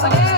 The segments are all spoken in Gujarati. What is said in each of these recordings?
Thank eh. you.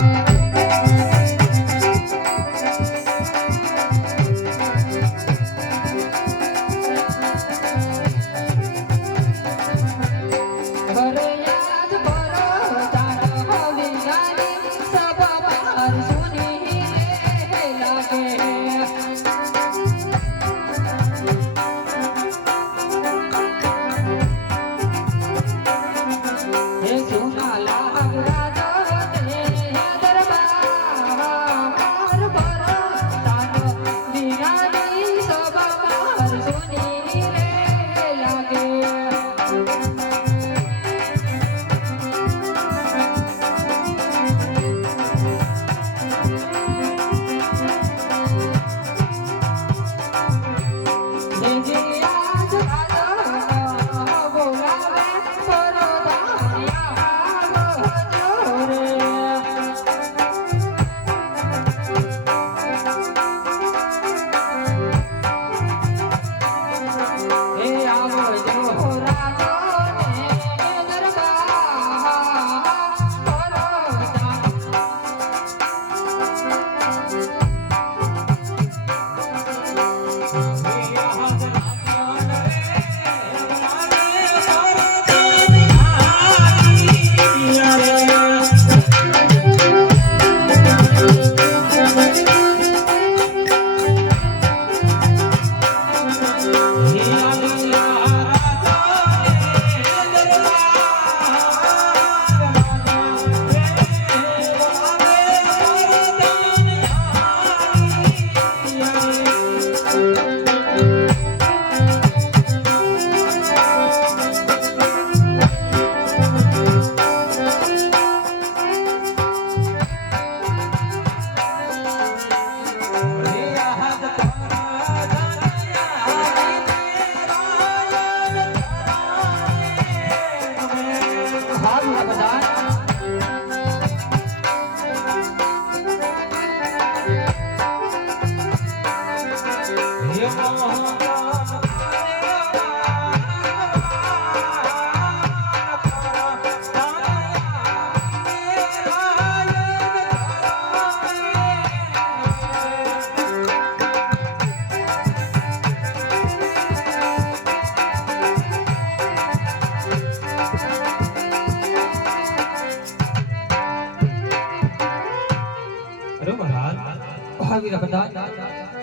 વીરા બધા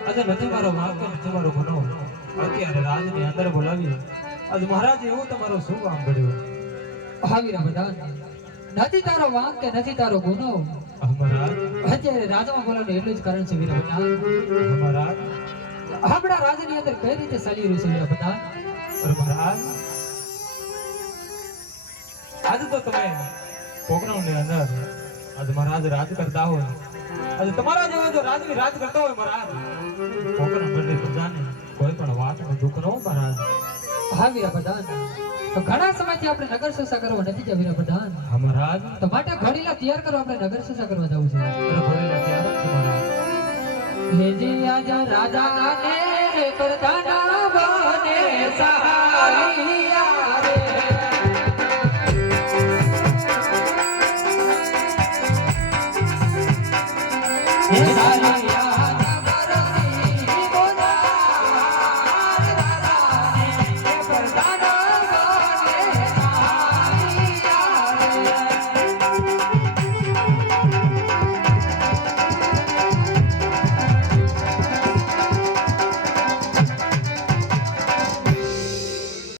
આજે નથી મારો વાંક નથી મારો ગુનો અત્યારે રાજની અંદર બોલાવી. આજ મહારાજ એવું તમારો શું કામ પડ્યું? હા બધા નથી તારો વાંક કે નથી તારો ગુનો? અત્યારે રાજમાં બોલાવવાનું એટલું જ કારણ છે વીરા બધા. આપણા રાજની અંદર કઈ રીતે ચાલી રહ્યું છે વીરા બધા? મહારાજ. આજે તો તમે પ્રોગ્રામની અંદર આજ મહારાજ રાજ કરતા હોય. આજે તમારા જેવા જો રાજવી રાજ કરતા હોય મહારાજ. પ્રોગ્રામ બદલી પ્રજાને કોઈ પણ વાતનું દુઃખ ન મહારાજ. હા વીરા પ્રધાન તો ઘણા સમયથી આપણે નગર સસા કરવા નથી ગયા વીરા પ્રધાન હા મહારાજ. તો માટે ઘડીલા તૈયાર કરો આપણે નગર સસા કરવા જવું છે. મહારાજ લેજી આજા રાજા ને પ્રધાન બને સહારી